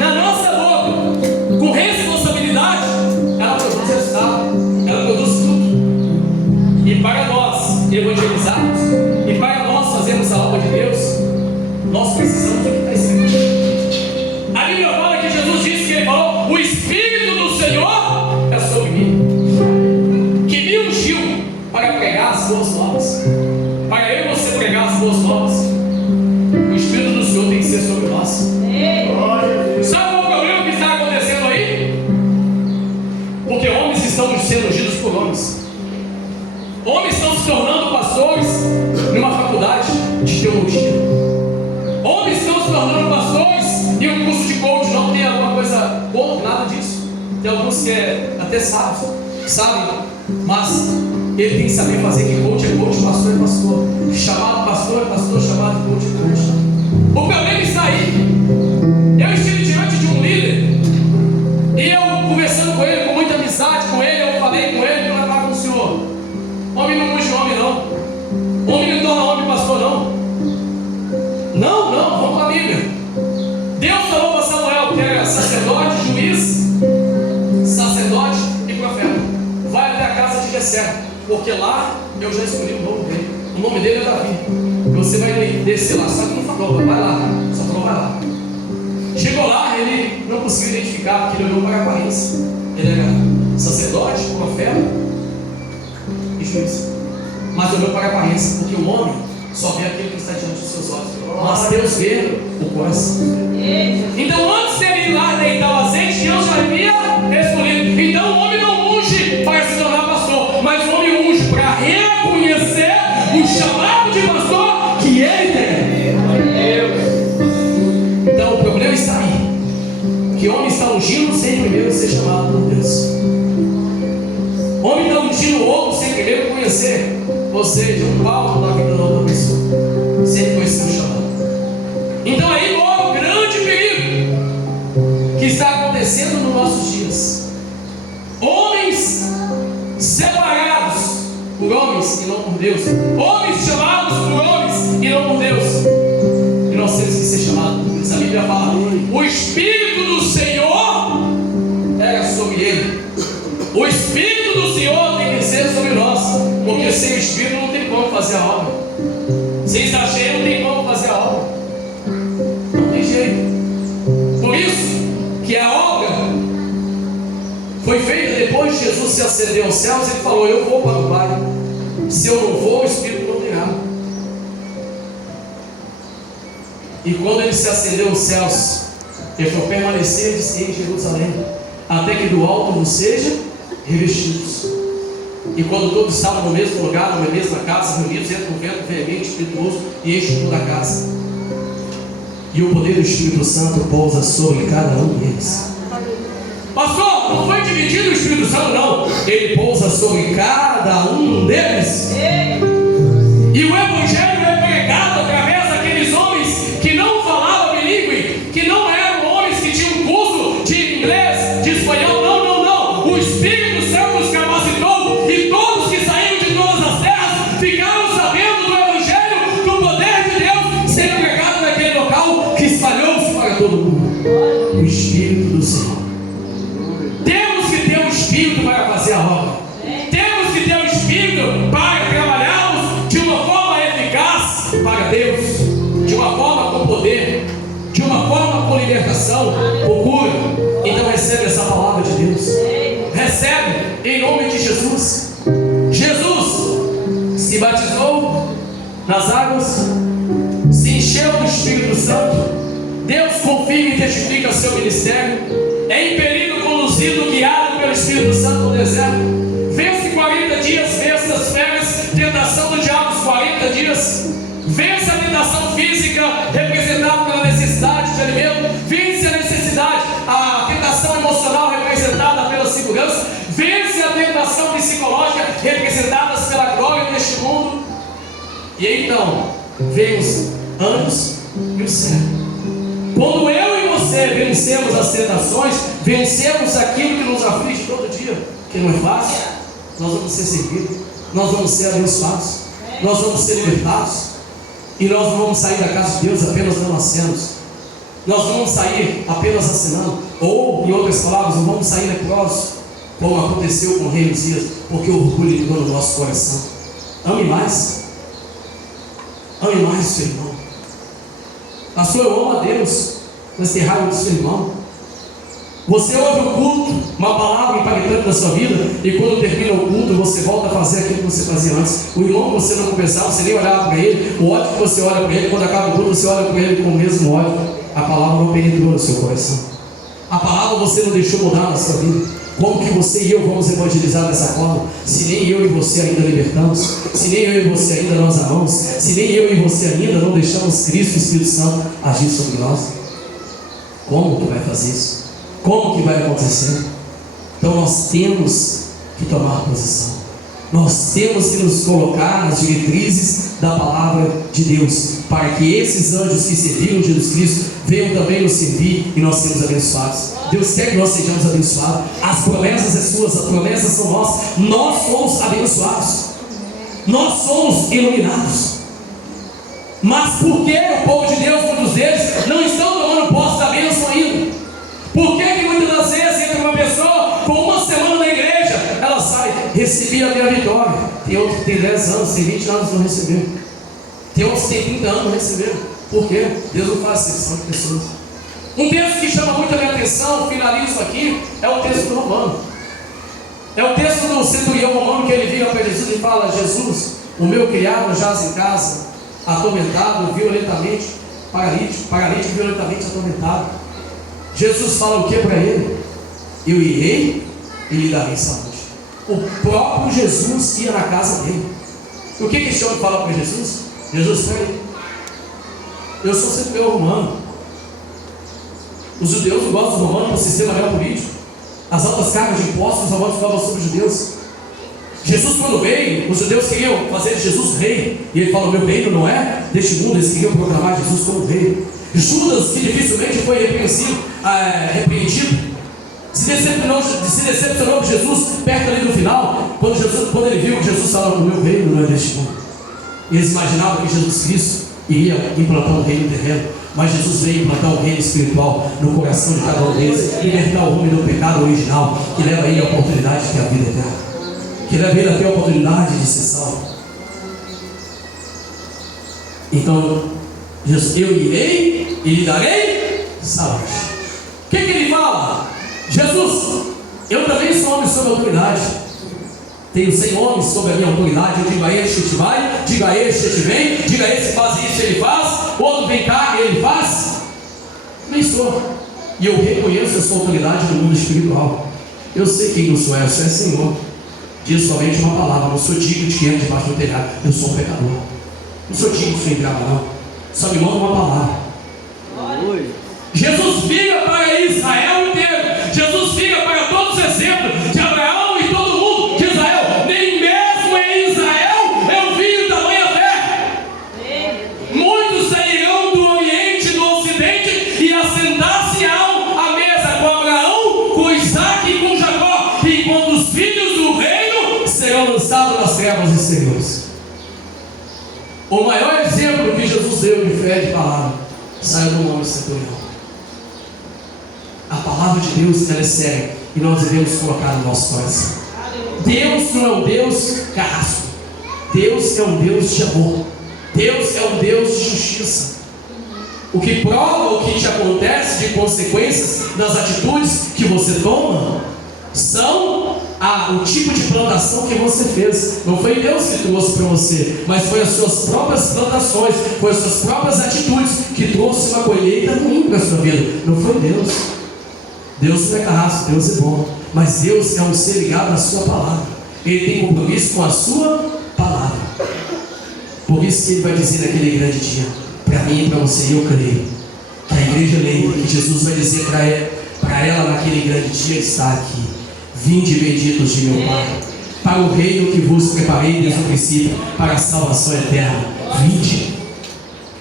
na nossa boca, com responsabilidade, ela produz resultado, ela produz fruto. E para nós evangelizarmos, e para nós fazermos a obra de Deus, nós precisamos do que está escrito. A Bíblia fala que Jesus disse que ele falou: o Espírito do Senhor é sobre mim, que me ungiu para pregar as boas novas. Para eu e você pregar as boas novas, o Espírito do Senhor tem que ser sobre nós. Sabe qual é o problema que está acontecendo aí? Porque homens estão sendo ungidos por homens. Homens estão se tornando pastores numa faculdade de teologia. Homens estão se tornando pastores em um curso de coach. Não tem alguma coisa boa, nada disso. Tem alguns que até sabem, mas ele tem que saber fazer que coach é coach, pastor é pastor, chamado pastor é pastor, chamado coach é coach. O problema está aí. Eu estive diante de um líder e eu, conversando com ele, com muita amizade com ele, eu falei com ele: eu vou falar com o senhor, homem não unge homem não, homem não torna homem pastor não, vamos para a Bíblia. Deus falou para Samuel, que era sacerdote, juiz, sacerdote e profeta: vai até a casa de Jessé, porque lá eu já escolhi o nome dele. O nome dele é Davi. Você vai descer lá, só que não falou, vai lá, só falou vai lá. Chegou lá, ele não conseguiu identificar, porque ele olhou para a aparência. Ele era sacerdote, profeta e juiz, mas olhou para a aparência, porque o homem só vê aquilo que está diante dos seus olhos, mas Deus vê o coração. Então antes dele ir lá deitar o azeite, Deus já havia escolhido. Então o homem não unge para se tornar pastor, mas o homem unge para reconhecer o chamado de pastor que ele tem. Então o problema está aí, que o homem está ungindo sem primeiro ser chamado por Deus. O homem está ungindo o outro sem primeiro conhecer, ou seja, um palco na vida da outra pessoa, sem conhecer o chamado. Então aí mora o grande perigo que está acontecendo nos nossos dias. e não por Deus. Homens chamados por homens e não por Deus. E nós temos que ser chamados por Deus. A Bíblia fala: o Espírito do Senhor pega sobre ele. O Espírito do Senhor tem que ser sobre nós. Porque sem o Espírito não tem como fazer a obra. Sem exagero não tem como fazer a obra. Não tem jeito. Por isso que a obra foi feita depois de Jesus se ascendeu aos céus. Ele falou: eu vou para o Pai. Se eu não vou, o Espírito não virá. E quando ele se ascendeu aos céus, ele falou: permaneceres em Jerusalém, até que do alto vos sejam revestidos. E quando todos estavam no mesmo lugar, na mesma casa, reunidos, entra um vento veemente, espirituoso, e enche toda a casa. E o poder do Espírito Santo pousa sobre cada um deles. Pastor, não foi dividido o Espírito Santo, não. Ele pousa sobre cada um deles. E o Evangelho é pregado através daqueles homens que não falavam bilíngue, que não eram homens que tinham curso de inglês, de espanhol. Não, não, não. O Espírito Santo os capacitou, e todos que saíram de todas as terras ficaram sabendo do Evangelho, do poder de Deus sendo pregado naquele local, que espalhou-se para todo mundo. O Espírito do Senhor. Temos que ter o Espírito para fazer a obra. Temos que ter o Espírito para trabalharmos de uma forma eficaz para Deus, de uma forma com poder, de uma forma com libertação, com cura. Então recebe essa palavra de Deus. Recebe em nome de Jesus. Jesus se batizou nas águas, se encheu do Espírito Santo. Deus confirma e testifica seu ministério. É impelido, conduzido, guiado pelo Espírito Santo no deserto. Vence 40 dias, vence as feras, tentação do diabo, os 40 dias. Vence a tentação física, representada pela necessidade de alimento. Vence a necessidade, a tentação emocional, representada pela segurança. Vence a tentação psicológica, representada pela glória deste mundo. E então, vem os anjos e o céu. Quando eu e você vencemos as tentações, vencemos aquilo que nos aflige todo dia, que não é fácil, nós vamos ser servidos, nós vamos ser abençoados, nós vamos ser libertados, e nós não vamos sair da casa de Deus apenas não nascemos, nós não vamos sair apenas assinando, ou, em outras palavras, não vamos sair leprosos, como aconteceu com o rei Uzias, porque o orgulho entrou no nosso coração. Ame mais o seu irmão. Pastor, eu amo a Deus, mas tem raiva do seu irmão. Você ouve o culto, uma palavra impactante na sua vida, e quando termina o culto, você volta a fazer aquilo que você fazia antes. O irmão que você não conversava, você nem olhava para ele. O ódio que você olha para ele, quando acaba o culto, você olha para ele com o mesmo ódio. A palavra não penetrou no seu coração. A palavra você não deixou mudar na sua vida. Como que você e eu vamos evangelizar dessa forma, se nem eu e você ainda libertamos, se nem eu e você ainda nós amamos, se nem eu e você ainda não deixamos Cristo e o Espírito Santo agir sobre nós? Como que vai fazer isso? Como que vai acontecer? Então nós temos que tomar posição. Nós temos que nos colocar nas diretrizes da palavra de Deus, para que esses anjos que serviram Jesus Cristo venham também nos servir e nós sermos abençoados. Deus quer que nós sejamos abençoados. As promessas são suas, as promessas são nossas. Nós somos abençoados, nós somos iluminados. Mas por que o povo de Deus, muitos deles, não estão tomando posse da bênção ainda? Por que muitas das vezes entra uma pessoa com uma semana na igreja, ela sai, recebi a minha vitória? Tem outro que tem 10 anos, tem 20 anos não recebeu. Tem outros que tem 30 anos não receberam. Por quê? Deus não faz exceção de pessoas. Um texto que chama muito a minha atenção, finalizo aqui, é o texto do Romano. É o texto do centurião romano, que ele vira para Jesus e fala: Jesus, o meu criado jaz em casa, atormentado violentamente, paralítico violentamente atormentado. Jesus fala o que para ele? Eu irei e lhe darei saúde. O próprio Jesus ia na casa dele. O que esse homem fala para Jesus? Jesus, peraí, eu sou centurião romano. Os judeus não gostam do romano, do sistema neopolítico. As altas cargas de impostos, os romanos falavam sobre os judeus. Jesus, quando veio, os judeus queriam fazer de Jesus rei, e ele fala: o meu reino não é deste mundo. Eles queriam proclamar Jesus como rei. Judas, que dificilmente foi repreendido, se decepcionou com Jesus perto ali do final, quando ele viu que Jesus falava: o meu reino não é deste mundo. Eles imaginavam que Jesus Cristo iria implantar um reino terreno, mas Jesus veio implantar um reino espiritual no coração de cada um deles, libertar o homem do pecado original, que leva ele a oportunidade de ter a vida eterna, que leva ele a ter a oportunidade de ser salvo. Então, Jesus: eu irei e lhe darei saúde. O que ele fala? Jesus: eu também sou homem sob autoridade, tenho 100 homens sob a minha autoridade. Eu digo a este: te vai, diga a este: te vem, diga a esse: faz isso, ele faz, outro: vem cá, ele faz. Nem sou, e eu reconheço a sua autoridade no mundo espiritual. Eu sei quem eu sou é Senhor. Diz somente uma palavra: não sou digno de que entre debaixo do telhado. Eu sou um pecador, não sou digno de ser entrada, não. Só me manda uma palavra. Jesus fica para Israel inteiro. Jesus fica para todos os exemplos de Abraão e todo mundo de Israel. Nem mesmo em Israel eu vi tamanha fé. Muitos sairão do Oriente e do Ocidente e assentar-se-ão à mesa com Abraão, com Isaac e com Jacó, enquanto os filhos do reino serão lançados nas trevas exteriores. O maior exemplo que Jesus deu de fé e de palavra saiu do homem centurião. A palavra de Deus, ela é séria, e nós devemos colocar no nosso coração. Deus não é um Deus carrasco. Deus é um Deus de amor. Deus é um Deus de justiça. O que prova o que te acontece de consequências das atitudes que você toma são o tipo de plantação que você fez. Não foi Deus que trouxe para você, mas foi as suas próprias plantações, foi as suas próprias atitudes que trouxe uma colheita ruim para a sua vida. Não foi Deus. Deus não é carrasco, Deus é bom, mas Deus é um ser ligado à sua palavra. Ele tem compromisso com a sua palavra. Por isso que ele vai dizer naquele grande dia, para mim e para você: eu creio que a igreja lembra que Jesus vai dizer para ela naquele grande dia: está aqui, vinde benditos de meu Pai, para o reino que vos preparei desde o princípio, para a salvação eterna. Vinde.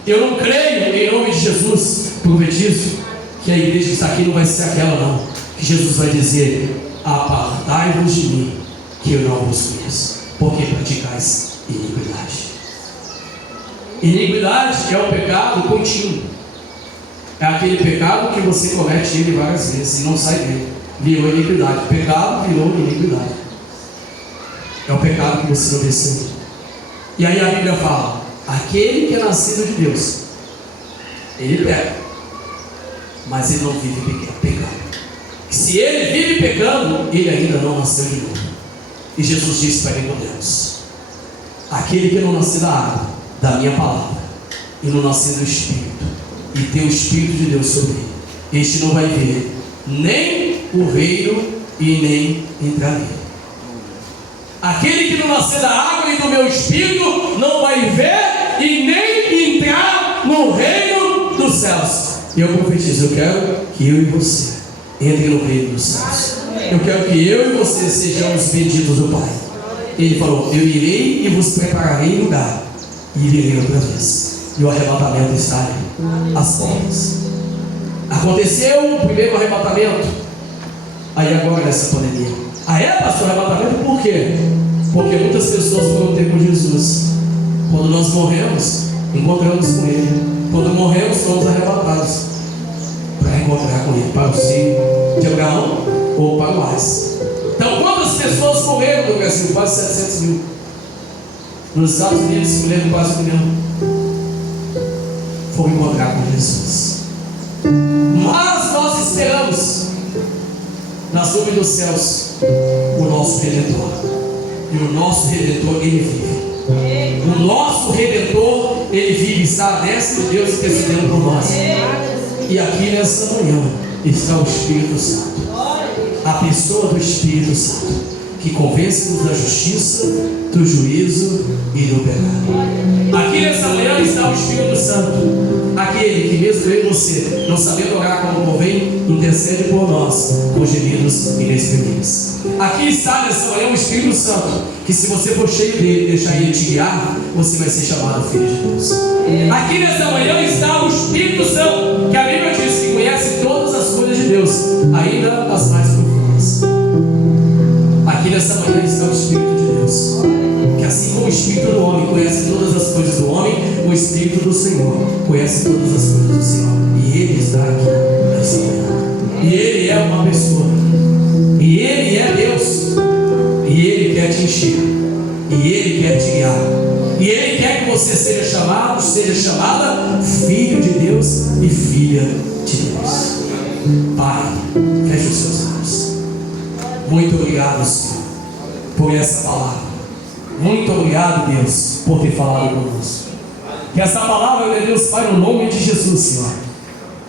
Eu não creio, em nome de Jesus, profetizo que a igreja que está aqui não vai ser aquela, não, que Jesus vai dizer: apartai-vos de mim, que eu não vos conheço, porque praticais iniquidade. Iniquidade é um pecado contínuo. É aquele pecado que você comete ele várias vezes e não sai dele. Virou iniquidade. Pecado virou iniquidade. É o pecado que você não desceu. E aí a Bíblia fala: aquele que é nascido de Deus, ele peca, mas ele não vive pecando. Se ele vive pecando, ele ainda não nasceu de novo. E Jesus disse para Nicodemos: aquele que não nasceu da água, da minha palavra, e não nasceu do Espírito, e tem o Espírito de Deus sobre ele, este não vai ver nem o reino e nem entrar nele. Aquele que não nascer da água e do meu Espírito não vai ver e nem entrar no reino dos céus. E eu profetizo: eu quero que eu e você entrem no reino dos céus. Eu quero que eu e você sejamos benditos do Pai. Ele falou: eu irei e vos prepararei lugar, e virei outra vez. E o arrebatamento está ali, às portas. Aconteceu o primeiro arrebatamento. Aí agora nessa pandemia. Pastor, arrebatamento por quê? Porque muitas pessoas foram ter com Jesus. Quando nós morremos, encontramos com Ele. Quando morremos, fomos arrebatados para encontrar com Ele, para o seio de Abraão ou para o Ás. Então, quantas pessoas morreram no Brasil? Quase 700 mil. Nos Estados Unidos, morreram quase 1 milhão. Foram encontrar com Jesus. Mas nós esperamos nas nuvens dos céus o nosso Redentor. E o nosso Redentor, Ele vive. O nosso Redentor, Ele vive, está à destra de Deus intercedendo por nós. E aqui nessa manhã está o Espírito Santo, a pessoa do Espírito Santo, que convence-nos da justiça, do juízo e do pecado. Aqui nessa manhã está o Espírito Santo, aquele que mesmo eu e você, não sabendo orar como convém, intercede por nós com gemidos inexprimíveis. Aqui está nessa manhã o Espírito Santo, que se você for cheio dele e deixar ele te guiar, você vai ser chamado filho de Deus. Aqui nessa manhã está o Espírito Santo, que a Bíblia diz que conhece todas as coisas de Deus, ainda as mais profundas. o Espírito do Senhor conhece todas as coisas do Senhor, e Ele está aqui nessa manhã. E Ele é uma pessoa, e Ele é Deus, e Ele quer te encher, e Ele quer te guiar, e Ele quer que você seja chamado, seja chamada filho de Deus e filha de Deus. Pai, feche os seus olhos. Muito obrigado, Senhor, por essa palavra. Muito obrigado, Deus, por ter falado conosco. Que essa palavra, meu Deus, Pai, no nome de Jesus, Senhor,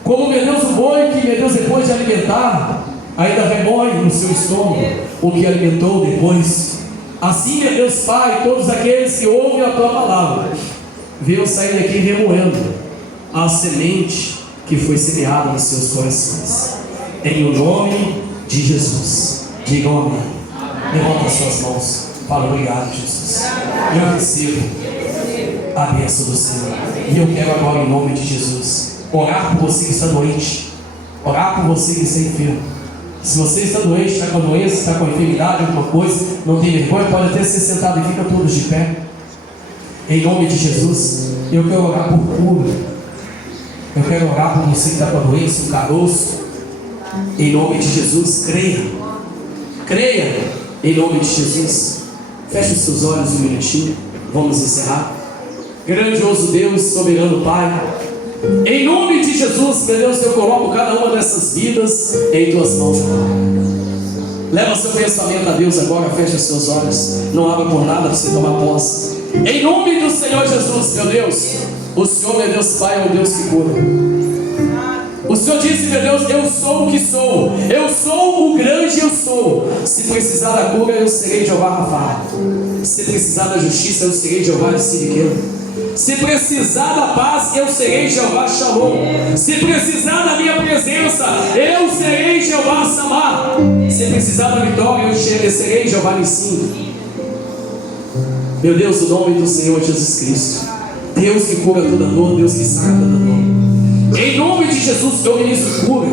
como, meu Deus, o boi que, meu Deus, depois de alimentar, ainda remói no seu estômago o que alimentou depois. Assim, meu Deus, Pai, todos aqueles que ouvem a Tua palavra venham sair daqui remoendo a semente que foi semeada nos seus corações. Em o nome de Jesus. Digam amém. Levanta as suas mãos. Fala, obrigado, Jesus. Eu recebo a bênção do Senhor. E eu quero agora, em nome de Jesus, orar por você que está doente. Orar por você que está enfermo. Se você está doente, está com doença, está com enfermidade, alguma coisa, não tem vergonha, pode até ser sentado e fica todos de pé. Em nome de Jesus, eu quero orar por cura. Eu quero orar por você que está com a doença, um caroço. Em nome de Jesus, creia. Creia. Em nome de Jesus. Feche os seus olhos um minutinho. Vamos encerrar. Grandioso Deus, soberano Pai, em nome de Jesus, meu Deus, eu coloco cada uma dessas vidas em Tuas mãos agora. Leva seu pensamento a Deus agora. Feche os seus olhos. Não abra por nada para você tomar posse. Em nome do Senhor Jesus, meu Deus, o Senhor, meu Deus Pai, é o Deus que cura. O Senhor disse, meu Deus, eu sou o que sou. Eu sou o grande eu sou. Se precisar da cura, eu serei Jeová Rafa. Se precisar da justiça, eu serei Jeová Siriqueu. Se precisar da paz, eu serei Jeová Shalom. Se precisar da minha presença, eu serei Jeová Samar. Se precisar da vitória, eu serei Jeová Nissim. Meu Deus, o nome do Senhor Jesus Cristo, Deus que cura toda dor, Deus que sara toda dor. Em nome de Jesus, eu ministro cura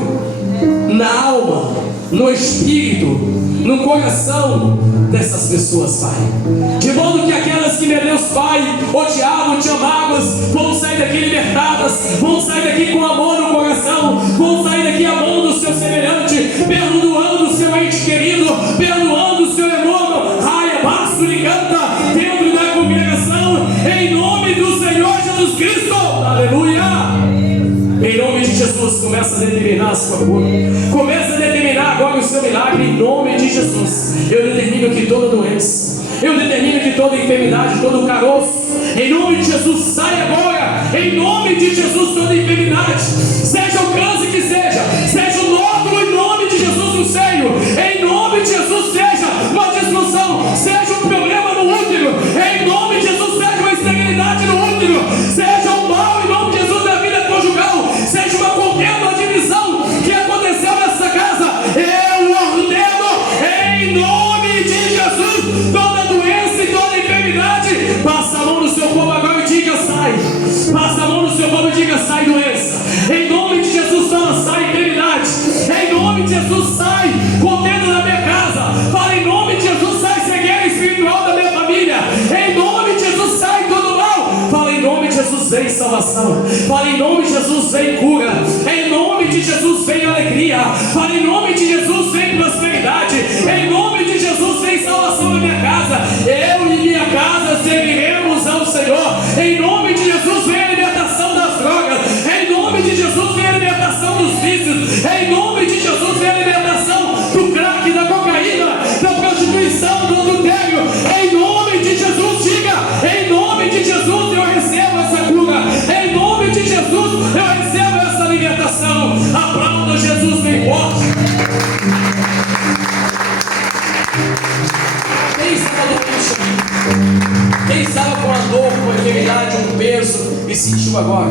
na alma, no espírito, no coração dessas pessoas, Pai. De modo que aquelas que, meu Deus, Pai, odiavam, te amavam, vão sair daqui libertadas, vão sair daqui com amor no coração, vão sair daqui amando o seu semelhante, perdoando o seu ente querido, perdoando o seu irmão, raia, baixo, liganta, dentro da congregação, em nome do Senhor Jesus Cristo. Aleluia! Em nome de Jesus, começa a determinar a sua cura. Começa a determinar agora o seu milagre em nome de Jesus. Eu determino que toda doença, eu determino que toda enfermidade, todo caroço, em nome de Jesus, sai agora. Em nome de Jesus, toda enfermidade, seja o câncer que seja o nódulo em nome de Jesus no seio, em nome de Jesus, seja uma disfunção, seja um problema no útero, em nome de Jesus, seja uma esterilidade no útero, seja um mal em nome de Jesus da vida conjugal, seja uma contenda, uma divisão que aconteceu nessa casa, eu ordeno em nome de Jesus, toda doença e toda enfermidade, passa a mão no seu corpo agora e diga sai, passa a mão no seu corpo e diga sai doença, em nome de Jesus, fala sai enfermidade, em nome de Jesus sai contenda na minha casa, fala em nome de Jesus sai cegueira espiritual da minha família, em nome de Jesus sai todo mal, fala em nome de Jesus vem salvação, fala em nome de Jesus vem cura, em nome de Jesus vem alegria, fala em nome de Jesus vem prosperidade, em nome de Jesus vem salvação na minha casa, eu e minha casa serviremos ao Senhor, em nome de Jesus vem a libertação das drogas, em nome de Jesus vem a libertação dos vícios, em nome de Jesus vem a libertação do crack, da cocaína, da prostituição, do adultério, em nome de Jesus, diga, em nome de Jesus eu recebo essa cura, em nome de Jesus eu recebo essa libertação, aplauda Jesus bem forte. Quem estava doente? Quem estava com a dor, com a enfermidade, um peso e sentiu agora?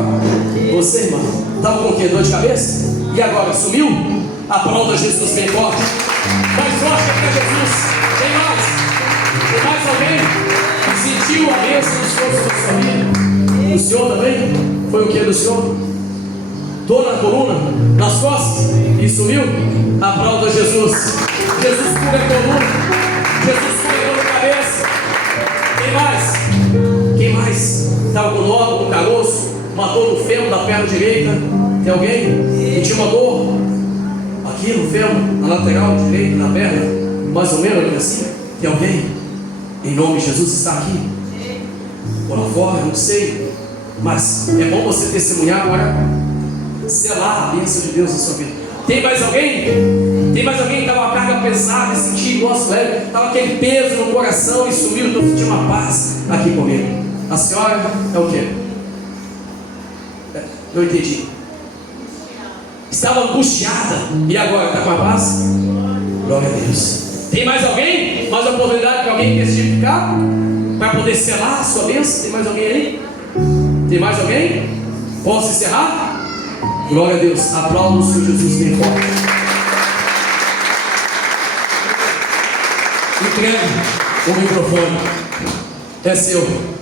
Você, irmão, estava com o quê? Dor de cabeça? E agora? Sumiu? Aplauda Jesus bem forte. Mais forte para Jesus. Tem mais? Tem mais alguém que sentiu a bênção do Senhor sobre a sua vida? O Senhor também? Foi o que do Senhor? Dor na coluna? Nas costas? E sumiu? Aplauda Jesus. Jesus cura a coluna. Jesus cura a dor de cabeça. Tem mais? Quem Quem mais? Estava com nó, com caroço, uma dor no fêmur da perna direita. Tem alguém que tinha uma dor aqui no fêmur, na lateral direita, na perna, mais ou menos assim? Tem alguém? Em nome de Jesus está aqui? Ou lá fora, eu não sei. Mas é bom você testemunhar agora, selar a bênção de Deus na sua vida. Tem mais alguém? Tem mais alguém que estava uma carga pesada e sentia, nossa, velho, estava aquele peso no coração e sumiu, estou sentindo uma paz aqui comigo. A senhora é o quê? Não entendi. Estava angustiada e agora está com a paz? Glória a Deus. Tem mais alguém? Mais oportunidade para alguém testificar? Para poder selar a sua bênção? Tem mais alguém aí? Tem mais alguém? Posso encerrar? Glória a Deus. Aplausos para Jesus bem forte. Entregue o microfone. É seu.